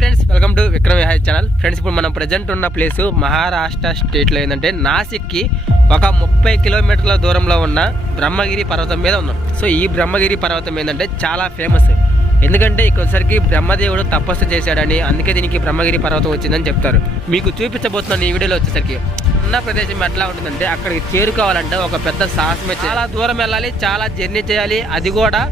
Friends, welcome to Vikram విహాయ్ channel. Friends, ఇప్పుడు మనం ప్రజెంట్ ఉన్న ప్లేసు మహారాష్ట్ర స్టేట్లో ఏంటంటే నాసిక్కి ఒక 30 కిలోమీటర్ల దూరంలో ఉన్న బ్రహ్మగిరి పర్వతం మీద ఉన్నాం. సో ఈ బ్రహ్మగిరి పర్వతం ఏంటంటే చాలా ఫేమస్. ఎందుకంటే ఇక్కడిసరికి బ్రహ్మదేవుడు తపస్సు చేశాడని, అందుకే దీనికి బ్రహ్మగిరి పర్వతం వచ్చిందని చెప్తారు. మీకు చూపించబోతున్నాను ఈ వీడియోలో. వచ్చేసరికి ఉన్న ప్రదేశం ఎట్లా ఉంటుందంటే అక్కడికి చేరుకోవాలంటే ఒక పెద్ద సాహసమే. చాలా దూరం వెళ్ళాలి, చాలా జర్నీ చేయాలి, అది కూడా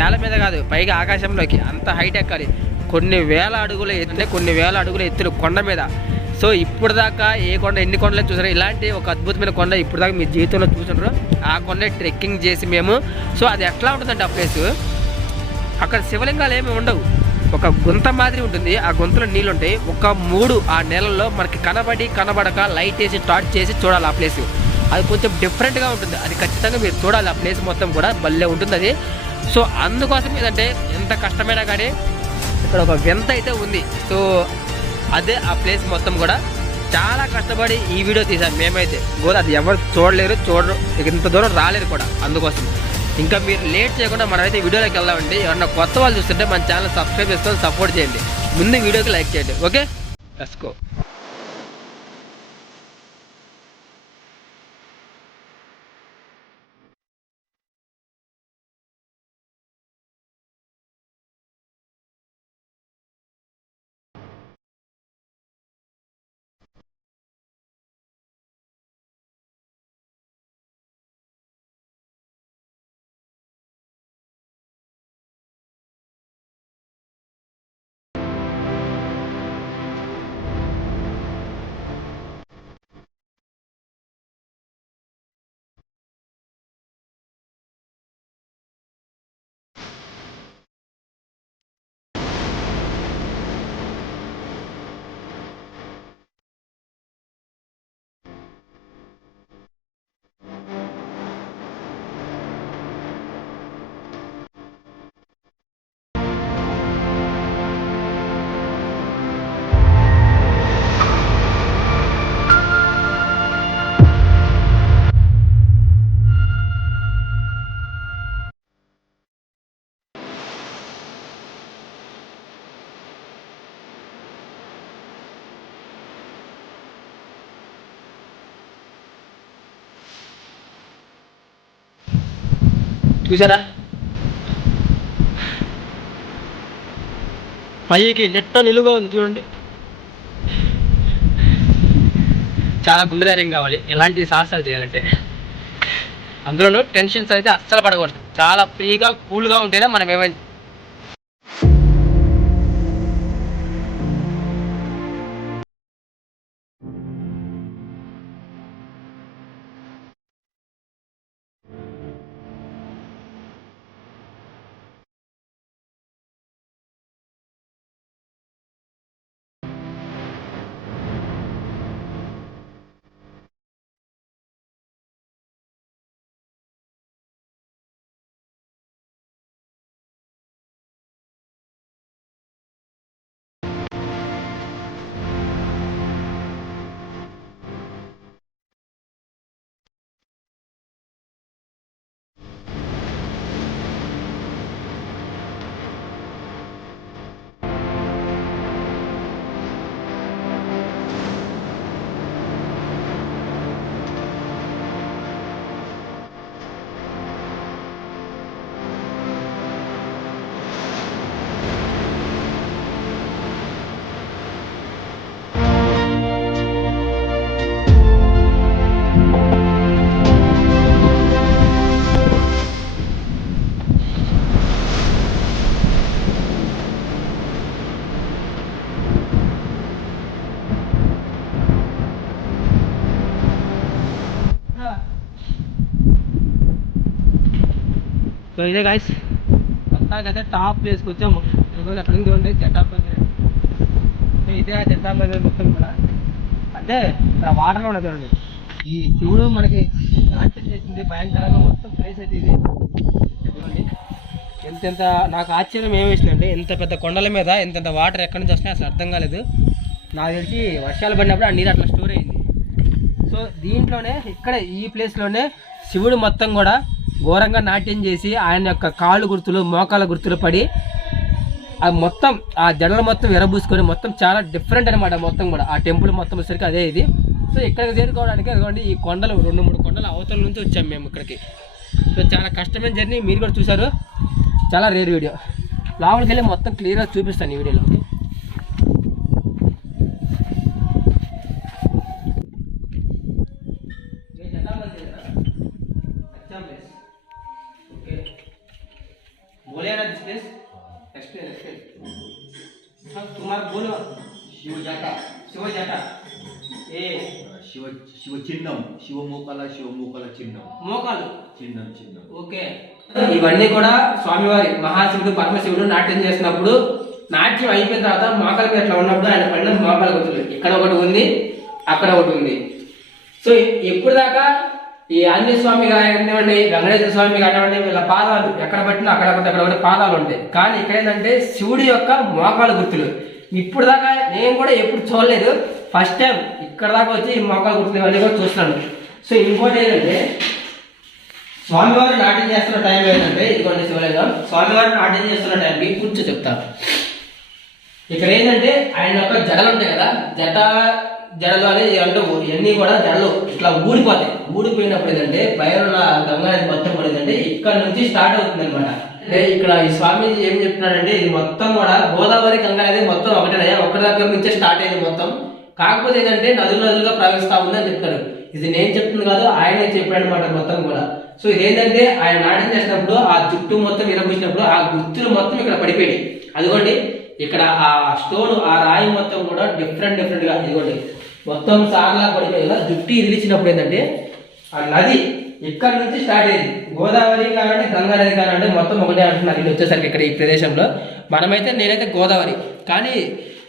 నేల మీద కాదు, పైగా ఆకాశంలోకి అంత హైట్ ఎక్కాలి. కొన్ని వేల అడుగుల ఎత్తుంటే కొన్ని వేల అడుగుల ఎత్తులు కొండ మీద. సో ఇప్పుడు దాకా ఏ కొండ ఎన్ని కొండలు చూసారు, ఇలాంటి ఒక అద్భుతమైన కొండ ఇప్పుడు దాకా మీ జీవితంలో చూసారు. ఆ కొండ ట్రెక్కింగ్ చేసి మేము, సో అది ఎట్లా ఉంటుందంటే ఆ ప్లేస్, అక్కడ శివలింగాలు ఏమి ఉండవు, ఒక గుంత మాదిరి ఉంటుంది. ఆ గుంతలో నీళ్ళు ఉంటాయి. ఒక 3 ఆ నెలల్లో మనకి కనబడక లైట్ వేసి టార్చ్ చేసి చూడాలి ఆ ప్లేస్. అది కొంచెం డిఫరెంట్గా ఉంటుంది, అది ఖచ్చితంగా మీరు చూడాలి. ఆ ప్లేస్ మొత్తం కూడా భలే ఉంటుంది అది. సో అందుకోసం ఏంటంటే ఎంత కష్టమైనా కానీ ఇక్కడ ఒక వింత అయితే ఉంది. సో అదే ఆ ప్లేస్ మొత్తం కూడా చాలా కష్టపడి ఈ వీడియో తీసాను మేమైతే. అది ఎవరు చూడరు, ఇంత దూరం రాలేరు కూడా. అందుకోసం ఇంకా మీరు లేట్ చేయకుండా మనమైతే వీడియోలోకి వెళ్దామండి. ఎవరన్నా కొత్త వాళ్ళు చూస్తుంటే మన ఛానల్ సబ్స్క్రైబ్ చేసుకొని సపోర్ట్ చేయండి. ముందు వీడియోకి లైక్ చేయండి. Okay, let's go. చూసారా, పైకి నెట్ట నిలుగా ఉంది చూడండి. చాలా గుండెధైర్యం కావాలి ఎలాంటి సాహసాలు చేయాలంటే. అందులోనూ టెన్షన్స్ అయితే అస్సలు పడకూడదు. చాలా ఫ్రీగా కూల్గా ఉంటేనే మనం ఏమైనా. సో ఇదే గాయస్, మొత్తానికైతే టాప్ ప్లేస్కి వచ్చాము. అక్కడ నుంచి ఉండే జటాపల్లి, ఇదే ఆ జటాపల్లి మొత్తం కూడా. అంటే వాటర్లో ఉన్నది చూడండి. ఈ శివుడు మనకి నాట్యం చేసింది భయంకరంగా మొత్తం ప్లేస్ అయితే ఇది చూడండి. ఎంతెంత నాకు ఆశ్చర్యం ఏమేసిందంటే, ఎంత పెద్ద కొండల మీద ఎంతెంత వాటర్ ఎక్కడి నుంచి వస్తున్నాయి అసలు అర్థం కాలేదు. నాకు తెలిసి వర్షాలు పడినప్పుడు ఆ నీరు అట్లా స్టోర్ అయింది. సో దీంట్లోనే ఇక్కడ ఈ ప్లేస్లోనే శివుడు మొత్తం కూడా ఘోరంగా నాట్యం చేసి ఆయన యొక్క కాళ్ళు గుర్తులు మోకాల గుర్తులు పడి అది మొత్తం ఆ జడలు మొత్తం ఎరబూసుకొని మొత్తం చాలా డిఫరెంట్ అనమాట. మొత్తం కూడా ఆ టెంపుల్ మొత్తం వచ్చేసరికి అదే ఇది. సో ఇక్కడికి చేరుకోవడానికి అదిగోండి ఈ కొండలు 2-3 కొండల అవతల నుంచి వచ్చాము మేము ఇక్కడికి. సో చాలా కష్టమైన జర్నీ, మీరు కూడా చూసారు. చాలా రేర్ వీడియో. లోపలికి వెళ్ళి మొత్తం క్లియర్గా చూపిస్తాను ఈ వీడియోలో. तुम्हारा बोलो शिव जाटा शिव चिन्नम शिव मोकाला चिन्नम మోకాలు చిన్నం ఓకే. ఇవన్నీ కూడా స్వామివారి మహాశివుడు పరమశివుడు నాట్యం చేసినప్పుడు నాట్యం అయిపోయిన తర్వాత మోకాల మీద అట్లా ఉన్నప్పుడు ఆయన పడిన మోకాల గుర్తులు ఇక్కడ ఒకటి ఉంది, అక్కడ ఒకటి ఉంది. సో ఎప్పుడు దాకా ఈ ఆంజనేయ స్వామి కానివ్వండి, వెంకటేశ్వర స్వామి కానివ్వండి, వీళ్ళ పాదాలు ఎక్కడ పట్టినా అక్కడ పాదాలు ఉంటాయి. కానీ ఇక్కడ ఏంటంటే శివుడి యొక్క మోకాల గుర్తులు. ఇప్పుడు దాకా నేను కూడా ఎప్పుడు చూడలేదు, ఫస్ట్ టైం ఇక్కడ దాకా వచ్చి ఈ మోకాల గుర్తులు ఇవన్నీ కూడా చూస్తున్నాను. సో ఇంకోటి ఏంటంటే స్వామివారు నాట్యం చేస్తున్న టైం ఏంటంటే ఇదిగోండి శివలింగం. స్వామివారు నాట్యం చేస్తున్న టైంకి కూర్చో చెప్తా. ఇక్కడ ఏంటంటే ఆయన యొక్క జడలు ఉంటాయి కదా, జడలు అనేది అంటే ఇవన్నీ కూడా జడలు ఇట్లా ఊడిపోతాయి. ఊడిపోయినప్పుడు ఏంటంటే పైన గంగా నది మొత్తం కూడా ఏంటంటే ఇక్కడ నుంచి స్టార్ట్ అవుతుంది అనమాట. అంటే ఇక్కడ ఈ స్వామీజీ ఏం చెప్తున్నాడంటే ఇది మొత్తం కూడా గోదావరి గంగా నది మొత్తం ఒకటే, ఒకటి దగ్గర నుంచే స్టార్ట్ అయింది మొత్తం. కాకపోతే ఏంటంటే నదులుగా ప్రవహిస్తా ఉందని చెప్తారు. ఇది నేను చెప్తుంది కాదు, ఆయనే చెప్పాడు అనమాట మొత్తం కూడా. సో ఇదేంటంటే ఆయన నాట్యం చేసినప్పుడు ఆ జుట్టు మొత్తం విరబూసినప్పుడు ఆ గుర్తులు మొత్తం ఇక్కడ పడిపోయాయి. అదిగోండి ఇక్కడ ఆ స్టోన్ ఆ రాయి మొత్తం కూడా డిఫరెంట్ గా ఇదిగోండి మొత్తం సాగలా పడిపోయి కదా. జుట్టు ఇదిలిచ్చినప్పుడు ఏంటంటే ఆ నది ఇక్కడ నుంచి స్టార్ట్ అయింది. గోదావరి కానివ్వండి, గంగా నది కానివ్వండి మొత్తం ఒకటే అంటున్నారు ఇది వచ్చేసరికి ఇక్కడ ఈ ప్రదేశంలో. నేనైతే గోదావరి, కానీ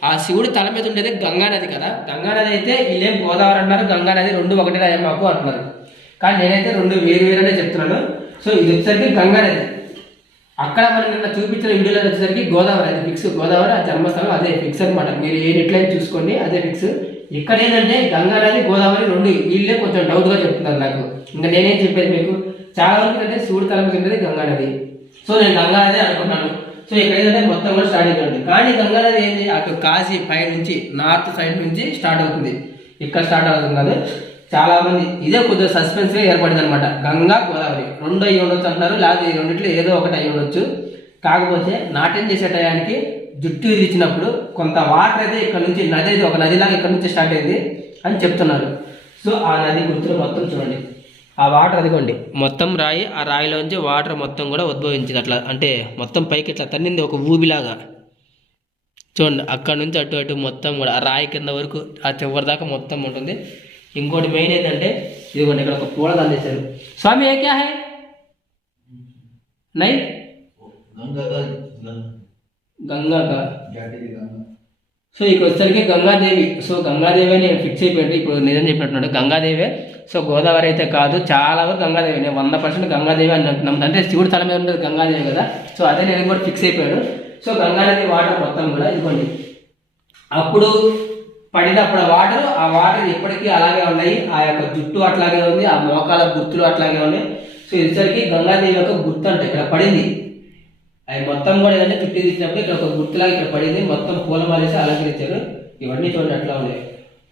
ఆ శివుడి తల మీద ఉండేది గంగా నది కదా. గంగా నది అయితే వీళ్ళేం గోదావరి అన్నారు, గంగా నది 2 ఒకటే మాకు అంటున్నారు. కానీ నేనైతే 2 వేరునే చెప్తున్నాను. సో ఇది వచ్చేసరికి గంగా నది. అక్కడ మనం నిన్న చూపించిన వీడియోలో వచ్చేసరికి గోదావరి, అది ఫిక్స్. గోదావరి ఆ జన్మస్థలం అదే ఫిక్స్ అనమాట. మీరు ఏ నెట్లైన్ చూసుకోండి అదే ఫిక్స్. ఇక్కడ ఏంటంటే గంగా నది గోదావరి 2 వీళ్ళే కొంచెం డౌట్గా చెప్తున్నారు నాకు. ఇంకా నేనేం చెప్పేది మీకు, చాలా వరకు అంటే శివుడి తల మీద ఉండేది గంగా నది. సో నేను గంగా నది అనుకున్నాను. సో ఇక్కడ ఏంటంటే మొత్తం కూడా స్టార్ట్ అవుతుంది. కానీ గంగా నది ఏంటి అటు కాశీ పై నుంచి నార్త్ సైడ్ నుంచి స్టార్ట్ అవుతుంది, ఇక్కడ స్టార్ట్ అవుతుంది కాదు. చాలా మంది ఇదే కొద్దిగా సస్పెన్స్ గా ఏర్పడింది అనమాట. గంగా గోదావరి 2 అయ్యి ఉండొచ్చు అంటున్నారు, లేకపోతే 2 ఏదో ఒకటి అయ్యి ఉండొచ్చు. కాకపోతే నాట్యం చేసే టయానికి జుట్టు ఇచ్చినప్పుడు కొంత వాటర్ అయితే ఇక్కడ నుంచి నది అయితే ఒక నదిలాగా ఇక్కడ నుంచి స్టార్ట్ అయింది అని చెప్తున్నారు. సో ఆ నది గుర్తులు మొత్తం చూడండి, ఆ వాటర్ అదిగోండి మొత్తం రాయి, ఆ రాయిలోంచి వాటర్ మొత్తం కూడా ఉద్భవించింది. అట్లా అంటే మొత్తం పైకి ఇట్లా తన్నింది ఒక ఊబిలాగా. చూడండి అక్కడ నుంచి అటు మొత్తం కూడా ఆ రాయి కింద వరకు ఆ చివరి దాకా మొత్తం ఉంటుంది. ఇంకోటి మెయిన్ ఏంటంటే ఇదిగోండి ఇక్కడ ఒక పూల దండేశారు. స్వామి ఏ క్యా హై నై గంగా సో ఇక్కడ వచ్చేసరికి గంగాదేవి. సో గంగాదేవి అని నేను ఫిక్స్ అయిపోయింది. ఇప్పుడు నిజం చెప్పినట్టున్నాడు గంగాదేవే. సో గోదావరి అయితే కాదు, చాలా వరకు గంగాదేవి. నేను 100% గంగాదేవి అని నమ్ముతాను. అంటే శివుడు తల మీద ఉండేది గంగాదేవి కదా. సో అదే నేను కూడా ఫిక్స్ అయిపోయాను. సో గంగానది వాటర్ మొత్తం కూడా ఇదిగోండి అప్పుడు పడినప్పుడు ఆ వాటర్ ఎప్పటికీ అలాగే ఉన్నాయి. ఆ యొక్క జుట్టు అట్లాగే ఉంది, ఆ మోకాల గుర్తులు అట్లాగే ఉన్నాయి. సో ఇదిసరికి గంగాదేవి యొక్క గుర్తు అంటే ఇక్కడ పడింది. అది మొత్తం కూడా ఏదంటే చుట్టూ తీసినప్పుడు ఇక్కడ ఒక గుర్తులాగా ఇక్కడ పడింది. మొత్తం పూల మారేసి అలంకరించారు. ఇవన్నీ చూడండి అట్లా ఉన్నాయి,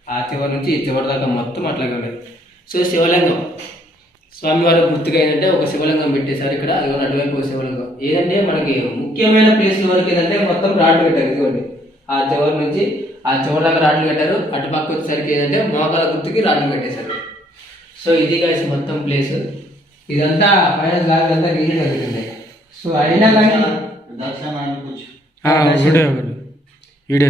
ఆ చివరి నుంచి ఈ చివరి దాకా మొత్తం అట్లాగే ఉన్నాయి. సో శివలింగం స్వామివారి గుర్తుగా ఏంటంటే ఒక శివలింగం పెట్టేశారు ఇక్కడ. అది అటువైపు శివలింగం ఏదంటే మనకి ముఖ్యమైన ప్లేస్ వరకు ఏంటంటే మొత్తం రాడ్లు కట్టారు. ఇదిగోండి ఆ చివరి నుంచి ఆ చివరి దాకా రాడ్లు కట్టారు. అటు పక్క వచ్చేసరికి ఏంటంటే మోకాల గుర్తుకి రాడ్లు కట్టేశారు. సో ఇది కలిసి మొత్తం ప్లేస్ ఇదంతా ఫైనల్ లాగా రీజన్ జరుగుతుంది. సో అయినా కానీ వీడియో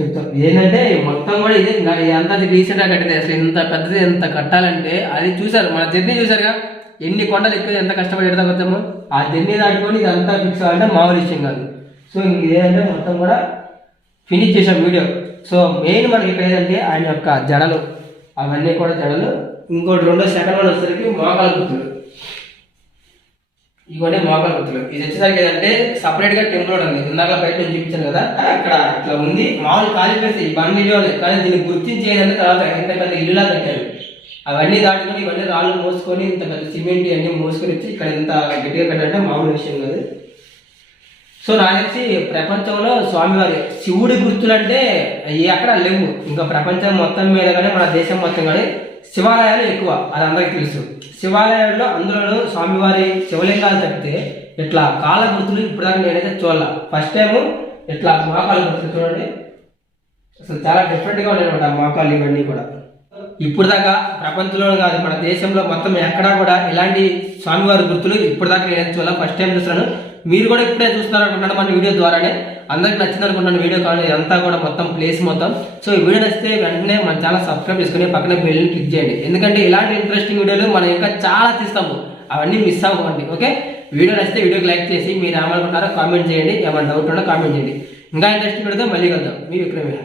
చెప్తాం ఏంటంటే మొత్తం కూడా ఇదే అంతా రీసెంట్గా కట్టింది. అసలు ఇంత పెద్దది ఎంత కట్టాలంటే అది చూసారు, మన జర్నీ చూసారుగా ఎన్ని కొండలు ఎక్కువ ఎంత కష్టపడి ఎడతా వచ్చాము. ఆ జర్నీ దాటుకొని ఇదంతా ఫిక్స్ అవ్వాలంటే మామూలు విషయం కాదు. సో ఇదేంటే మొత్తం కూడా ఫినిష్ చేసాం వీడియో. సో మెయిన్ మనకి ఇక్కడ ఏంటంటే ఆయన యొక్క జడలు అవన్నీ కూడా జడలు. ఇంకోటి 2వ సెకండ్ వన్ వచ్చేసరికి మోకాల గుర్తులు. ఇవన్నీ మోకాల గుర్తులు. ఇది వచ్చేసరికి ఏంటంటే సపరేట్గా టెంపుల్ ఉంది. ఇందాక బయట నేను చూపించాను కదా, ఇక్కడ ఇట్లా ఉంది. మామూలు ఖాళీ ప్లేస్ ఈ బండి ఇల్లు, కానీ దీన్ని గుర్తించి ఏంటంటే తర్వాత ఇంత పెద్ద ఇల్లులా కట్టారు. అవన్నీ దాటుకొని ఇవన్నీ రాళ్ళు మోసుకొని ఇంత పెద్ద సిమెంట్ అన్నీ మోసుకొని వచ్చి ఇక్కడ ఇంత గట్టిగా కట్టాలంటే మామూలు విషయం కాదు. సో నాకు తెలిసి ప్రపంచంలో స్వామివారి శివుడి గుర్తులు అంటే ఎక్కడ లేవు. ఇంకా ప్రపంచం మొత్తం మీద కానీ మన దేశం మొత్తం కానీ శివాలయాలు ఎక్కువ, అది అందరికీ తెలుసు. శివాలయాల్లో అందులోనూ స్వామివారి శివలింగాలు తప్పితే ఇట్లా కాళ్ళ గుర్తులు ఇప్పటిదాకా నేనైతే చూడాల. ఫస్ట్ టైము ఇట్లా మోకాళ్ళ గుర్తులు చూడండి, అసలు చాలా డిఫరెంట్గా ఉన్నాయి అనమాట మోకాళ్ళు ఇవన్నీ కూడా. ఇప్పుడు దాకా ప్రపంచంలో కాదు మన దేశంలో మొత్తం ఎక్కడా కూడా ఇలాంటి స్వామివారి గుర్తులు ఇప్పుడు దాకా నేను చూడాలి, ఫస్ట్ టైం చూస్తున్నాను. మీరు కూడా ఇప్పుడే చూస్తున్నారు అనుకుంటున్నాను మన వీడియో ద్వారానే. అందరికి నచ్చింది అనుకుంటున్నాను వీడియో కావాలి ఇదంతా కూడా మొత్తం ప్లేస్ మొత్తం. సో ఈ వీడియో నచ్చితే వెంటనే మన ఛానల్ సబ్స్క్రైబ్ చేసుకుని పక్కన బెల్ని క్లిక్ చేయండి, ఎందుకంటే ఇలాంటి ఇంట్రెస్టింగ్ వీడియోలు మనం ఇంకా చాలా తీస్తాము, అవన్నీ మిస్ అవ్వకండి. ఓకే, వీడియో నచ్చితే వీడియోకి లైక్ చేసి మీరు ఏమనుకుంటారో కామెంట్ చేయండి, ఏమైనా డౌట్ ఉన్నా కామెంట్ చేయండి. ఇంకా ఇంట్రెస్టింగ్ వీడియోతో మళ్ళీ కలుద్దాం. మీ విక్రమే.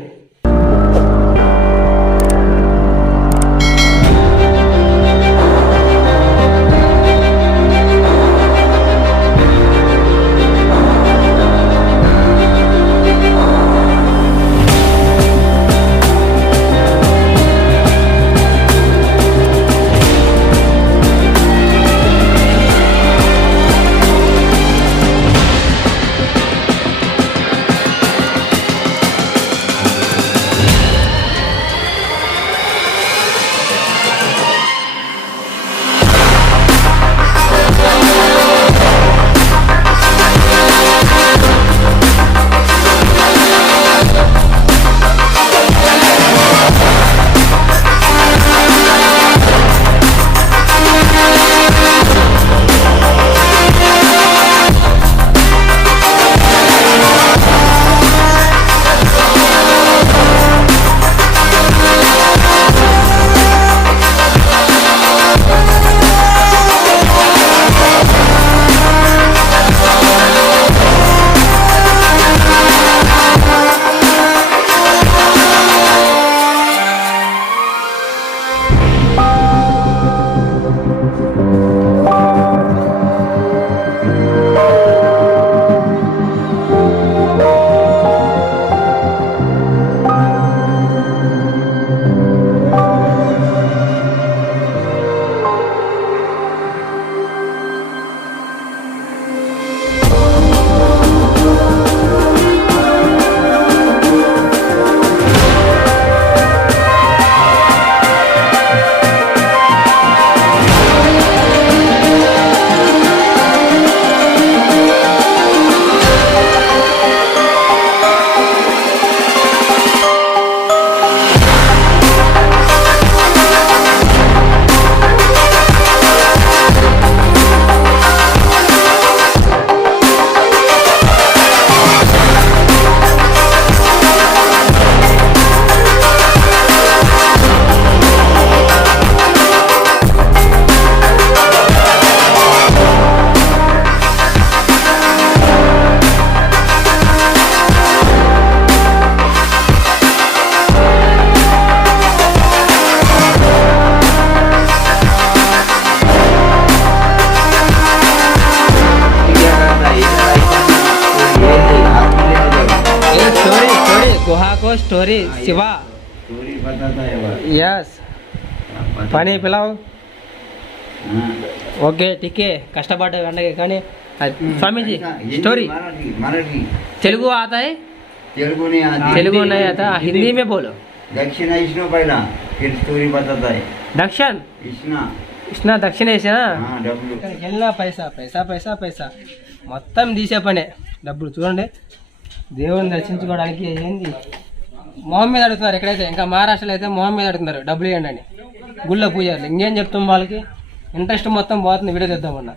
स्टोरी शिवा स्टोरी बताता है वो यस पानी पिलाओ ओके ठीक है कष्टपड़ వెంటనే కానీ स्वामीजी स्टोरी मराठी तेलुगु आता है तेलुगु नहीं आता तेलुगु नहीं आता हिंदी में बोलो दक्षिण इष्णु पहला फिर स्टोरी बताता है दक्षिण इष्णा ఇష్నా దక్షిణ వేసినా డబ్బులు వెళ్ళినా పైసా పైసా పైసా పైసా మొత్తం తీసే పనే డబ్బులు. చూడండి దేవుని దర్శించుకోవడానికి ఏంది మొహం మీద అడుగుతున్నారు. ఎక్కడైతే ఇంకా మహారాష్ట్రలో అయితే మొహం మీద అడుగుతున్నారు డబ్బులు ఇవ్వండి అని. గుళ్ళో పూజారులు ఇంకేం చెప్తాం వాళ్ళకి, ఇంట్రెస్ట్ మొత్తం పోతుంది వీడియో తెద్దామన్నా.